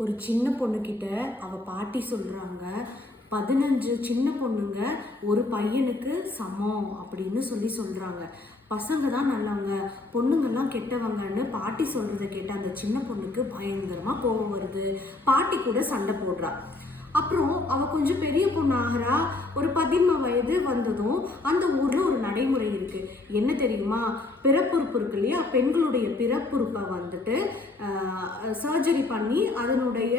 ஒரு சின்ன பொண்ணுக்கிட்ட அவள் பாட்டி சொல்கிறாங்க பதினஞ்சு சின்ன பொண்ணுங்க ஒரு பையனுக்கு சமம் அப்படின்னு சொல்லி சொல்கிறாங்க பசங்க தான் நல்லவங்க பொண்ணுங்கெல்லாம் கெட்டவங்கன்னு பாட்டி சொல்கிறத கேட்ட அந்த சின்ன பொண்ணுக்கு பயங்கரமாக கோபம் வருது. பாட்டி கூட சண்டை போடுறா. அப்புறம் அவ கொஞ்சம் பெரிய பொண்ணாகிறா. ஒரு பதின்ம வயது வந்ததும் அந்த ஊர்ல ஒரு நடைமுறை இருக்கு. என்ன தெரியுமா? பிறப்புறுப்பு இருக்கு இல்லையா? பெண்களுடைய பிறப்புறுப்பை வந்துட்டு சர்ஜரி பண்ணி அதனுடைய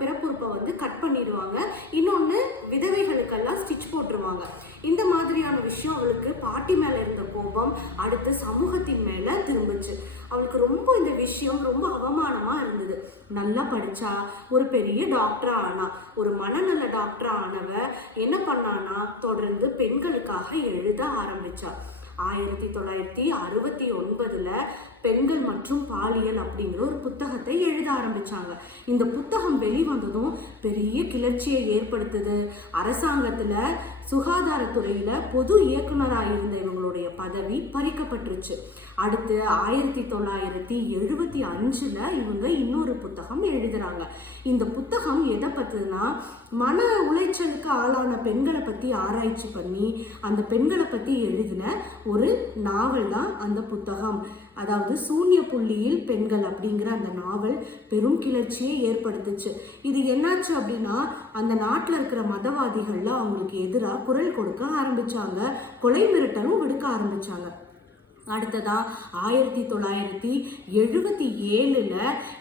பிறப்புறுப்பை வந்து கட் பண்ணிடுவாங்க. இன்னொன்று விதவைகளுக்கெல்லாம் ஸ்டிச் போட்டுருவாங்க. இந்த மாதிரி மாதிரியான விஷயம். அவளுக்கு பாட்டி மேல இருந்த கோபம் அடுத்து சமூகத்தின் மேல திரும்பிச்சு. அவளுக்கு ரொம்ப இந்த விஷயம் ரொம்ப அவமானமா இருந்தது. நல்லா படிச்சா ஒரு பெரிய டாக்டரா ஆனா ஒரு மனநல டாக்டரா ஆனவ என்ன பண்ணானா தொடர்ந்து பெண்களுக்காக எழுத ஆரம்பிச்சா. ஆயிரத்தி தொள்ளாயிரத்தி அறுபத்தி ஒன்பதுல பெண்கள் மற்றும் பாலியல் அப்படிங்கிற ஒரு புத்தகத்தை எழுத ஆரம்பிச்சாங்க. இந்த புத்தகம் வெளிவந்ததும் பெரிய கிளர்ச்சியை ஏற்படுத்துது. அரசாங்கத்துல சுகாதாரத்துறையில பொது இயக்குனராக இருந்த இவங்களுடைய பதவி பறிக்கப்பட்டுருச்சு. அடுத்து ஆயிரத்தி தொள்ளாயிரத்தி எழுபத்தி அஞ்சுல இவங்க இன்னொரு புத்தகம் எழுதுறாங்க. இந்த புத்தகம் எதை பத்துனா மன உளைச்சலுக்கு ஆளான பெண்களை பத்தி ஆராய்ச்சி பண்ணி அந்த பெண்களை பத்தி எழுதின ஒரு நாவல் தான் அந்த புத்தகம். அதாவது சூன்ய புள்ளியில் பெண்கள் அப்படிங்கிற அந்த நாவல் பெரும் கிளர்ச்சியை ஏற்படுத்துச்சு. இது என்னாச்சு அப்படின்னா அந்த நாட்டில் இருக்கிற மதவாதிகள்ல அவங்களுக்கு எதிராக குரல் கொடுக்க ஆரம்பிச்சாங்க. கொலை மிரட்டலும் விடுக்க ஆரம்பிச்சாங்க. அடுத்ததா ஆயிரத்தி தொள்ளாயிரத்தி எழுபத்தி ஏழுல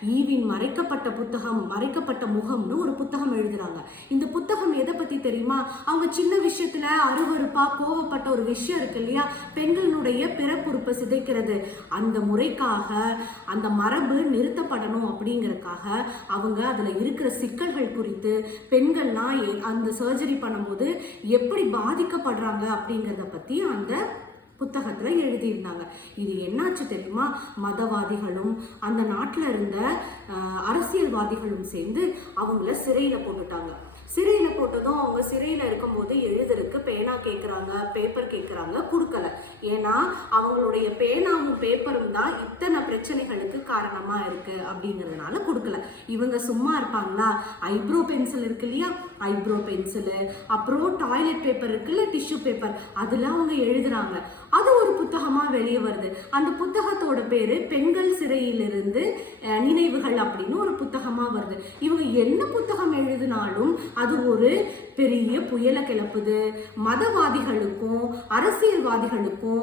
ஈவின் மறைக்கப்பட்ட புத்தகம் மறைக்கப்பட்ட முகம்னு ஒரு புத்தகம் எழுதுறாங்க. இந்த புத்தகம் தெரியுமா? அவங்க சின்ன விஷயத்துல அருவறுப்பா கோவப்பட்ட ஒரு விஷயம் இருக்கு இல்லையா? பெண்களுடைய பிறப்புறுப்பை சிதைக்கிறது. அந்த முறைக்காக அந்த மரபு நிறுத்தப்படணும் அப்படிங்கறதுக்காக அவங்க அதுல இருக்கிற சிக்கல்கள் குறித்து பெண்கள்லாம் எ- அந்த சர்ஜரி பண்ணும்போது எப்படி பாதிக்கப்படுறாங்க அப்படிங்கிறத பத்தி அந்த புத்தகத்தில் எழுதியிருந்தாங்க. இது என்னாச்சு தெரியுமா? மதவாதிகளும் அந்த நாட்டில் இருந்த அரசியல்வாதிகளும் சேர்ந்து அவங்கள சிறையில் போட்டுட்டாங்க. சிறையில் போட்டதும் அவங்க சிறையில் இருக்கும்போது எழுதுறதுக்கு பேனா கேட்குறாங்க பேப்பர் கேட்குறாங்க கொடுக்கல. ஏன்னா அவங்களுடைய பேனாவும் பேப்பரும் தான் இத்தனை பிரச்சனைகளுக்கு காரணமாக இருக்குது அப்படிங்கிறதுனால கொடுக்கல. இவங்க சும்மா இருப்பாங்களா? ஐப்ரோ பென்சில் இருக்கு இல்லையா? ஐப்ரோ பென்சிலு அப்புறம் டாய்லெட் பேப்பர் இருக்குல்ல டிஷ்யூ பேப்பர் அதெல்லாம் அவங்க எழுதுறாங்க. அது ஒரு புத்தகமா வெளியே வருது. அந்த புத்தகத்தோட பேரு பெண்கள் சிறையிலிருந்து நினைவுகள் அப்படின்னு ஒரு புத்தகமா வருது. இவங்க என்ன புத்தகம் எழுதினாலும் அது ஒரு பெரிய புயலை கிளப்புது. மதவாதிகளுக்கும் அரசியல்வாதிகளுக்கும்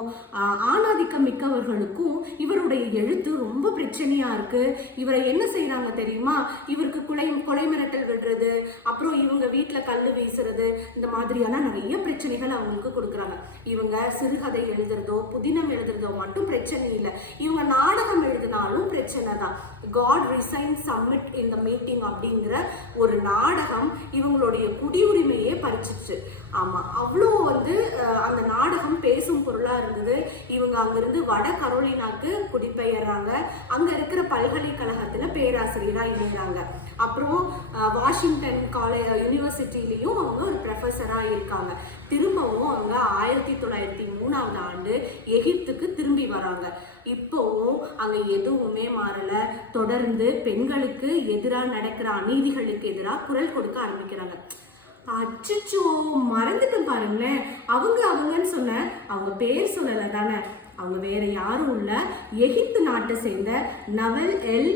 ஆணாதிக்கம் மிக்கவர்களுக்கும் இவருடைய எழுத்து ரொம்ப பிரச்சனையா இருக்கு. இவரை என்ன செய்யறாங்க தெரியுமா? இவருக்கு கொலை கொலை மிரட்டல் விடுறது. அப்புறம் இவங்க வீட்டில் கல் வீசுறது இந்த மாதிரியான நிறைய பிரச்சனைகள் அவங்களுக்கு கொடுக்குறாங்க. இவங்க சிறுகதை எழுதுறதோ புதினம் எழுதுறதோ மட்டும் பிரச்சனை இல்லை. இவங்க நாடகம் எழுதினாலும் பிரச்சனை தான் காட் ரிசைன் சம்மிட் இந்த மீட்டிங் அப்படிங்கிற ஒரு நாடகம் இவங்களுடைய குடியுரிமையே பறிச்சிச்சு ஆமா அவ்வளோ வந்து அந்த நாடகம் பேசும் பொருளா இருந்தது. இவங்க அங்கிருந்து வட கரோலினாக்கு குடிபெயர்றாங்க. அங்க இருக்கிற பல்கலைக்கழகத்துல பேராசிரியரா இணைகிறாங்க அப்புறம் வாஷிங்டன் காலே யூனிவர்சிட்டிலையும் அவங்க ஒரு ப்ரொஃபஸரா இருக்காங்க. திரும்பவும் அவங்க ஆயிரத்தி தொள்ளாயிரத்தி மூணாவது ஆண்டு எகிப்துக்கு திரும்பி வராங்க. இப்போவும் அங்கே எதுவுமே மாறலை. தொடர்ந்து பெண்களுக்கு எதிராக நடக்கிற அநீதிகளுக்கு எதிராக குரல் கொடுக்க ஆரம்பிக்கிறாங்க. அச்சச்சோ மறந்துட்டேன் பாருங்களேன். அவங்க அவங்கன்னு சொன்ன அவங்க பேர் சொல்லலை தானே. அவங்க வேற யாரும் உள்ள எகிப்து நாட்டை சேர்ந்த நவல் எல்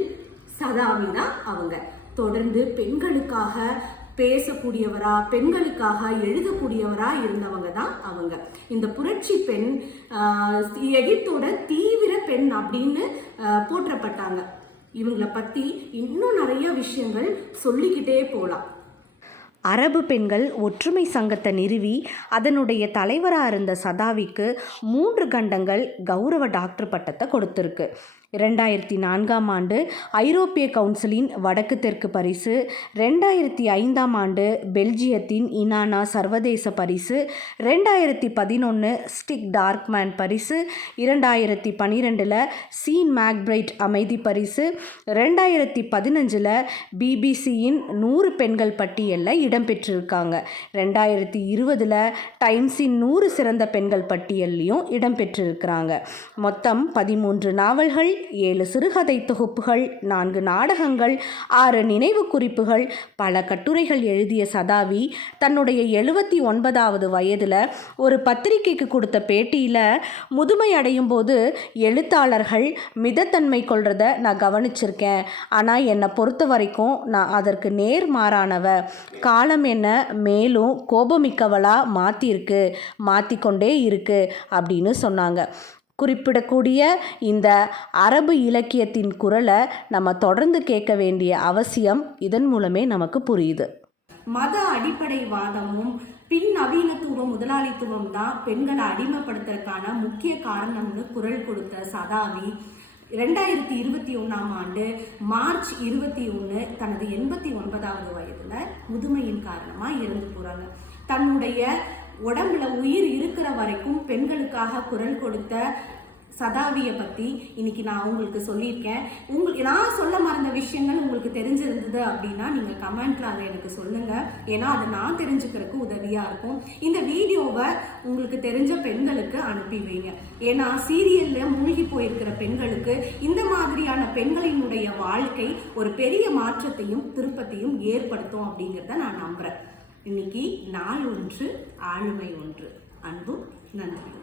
சதாமி தான் அவங்க. தொடர்ந்து பெண்களுக்காக பேசக்கூடியவரா பெண்களுக்காக எழுதக்கூடியவரா இருந்தவங்க தான் அவங்க. இந்த புரட்சி பெண் எகிப்தோட தீவிர பெண் அப்படின்னு போற்றப்பட்டாங்க. இவங்களை பத்தி இன்னும் நிறைய விஷயங்கள் சொல்லிக்கிட்டே போகலாம் அரபு பெண்கள் ஒற்றுமை சங்கத்தை நிறுவி அதனுடைய தலைவராக இருந்த சதாவிக்கு மூன்று கண்டங்கள் கௌரவ டாக்டர் பட்டத்தை கொடுத்துருக்கு. ரெண்டாயிரத்தி நான்காம் ஆண்டு ஐரோப்பிய கவுன்சிலின் வடக்கு தெற்கு பரிசு ரெண்டாயிரத்தி ஐந்தாம் ஆண்டு பெல்ஜியத்தின் இனானா சர்வதேச பரிசு ரெண்டாயிரத்தி பதினொன்று ஸ்டிக் டார்க்மேன் பரிசு இரண்டாயிரத்தி பன்னிரெண்டில் சீன் மேக்பிரைட் அமைதி பரிசு ரெண்டாயிரத்தி பதினஞ்சில் பிபிசியின் நூறு பெண்கள் பட்டியலில் இடம்பெற்றிருக்காங்க ரெண்டாயிரத்தி இருபதில் டைம்ஸின் நூறு சிறந்த பெண்கள் பட்டியல்லையும் இடம்பெற்றிருக்கிறாங்க மொத்தம் பதிமூன்று நாவல்கள் ஏழு சிறுகதை தொகுப்புகள் நான்கு நாடகங்கள் ஆறு நினைவு குறிப்புகள் பல கட்டுரைகள் எழுதிய சதாவி தன்னுடைய எழுபத்தி ஒன்பதாவது வயதில் ஒரு பத்திரிகைக்கு கொடுத்த பேட்டியில் முதுமை அடையும் போது எழுத்தாளர்கள் மிதத்தன்மை கொள்றத நான் கவனிச்சிருக்கேன். ஆனால் என்னை பொறுத்த வரைக்கும் நான் அதற்கு நேர் மாறானவ. காலம் என்ன மேலும் கோபமிக்கவளாக மாற்றிருக்கு மாற்றிக்கொண்டே இருக்கு அப்படின்னு சொன்னாங்க. குறிப்பிடக்கூடிய இந்த அரபு இலக்கியத்தின் குரலை நம்ம தொடர்ந்து கேட்க வேண்டிய அவசியம் இதன் மூலமே நமக்கு புரியுது. மத அடிப்படைவாதமும் பின் நவீனத்துவ முதலாளித்துவம் தான் பெண்களை அடிமைப்படுத்துறதுக்கான முக்கிய காரணம்னு குரல் கொடுத்த சதாவி ரெண்டாயிரத்தி இருபத்தி ஒன்றாம் ஆண்டு மார்ச் இருபத்தி ஒன்று தனது எண்பத்தி ஒன்பதாவது வயதில் முதுமையின் காரணமாக இறந்து போகிறாங்க தன்னுடைய உடம்புல உயிர் இருக்கிற வரைக்கும் பெண்களுக்காக குரல் கொடுத்த சதாவியை பற்றி இன்னைக்கு நான் உங்களுக்கு சொல்லியிருக்கேன். உங்களுக்கு நான் சொல்ல மறந்த விஷயங்கள் உங்களுக்கு தெரிஞ்சிருந்தது அப்படின்னா நீங்கள் கமெண்ட்டில் அதை எனக்கு சொல்லுங்கள் ஏன்னா அது நான் தெரிஞ்சுக்கிறதுக்கு உதவியாக இருக்கும். இந்த வீடியோவை உங்களுக்கு தெரிஞ்ச பெண்களுக்கு அனுப்பி வைங்க. ஏன்னா சீரியலில் மூழ்கி போயிருக்கிற பெண்களுக்கு இந்த மாதிரியான பெண்களினுடைய வாழ்க்கை ஒரு பெரிய மாற்றத்தையும் திருப்பத்தையும் ஏற்படுத்தும் அப்படிங்கிறத நான் நம்புகிறேன் இன்னைக்கு நாள் ஒன்று ஆளுமை ஒன்று. அன்பும் நன்றியும்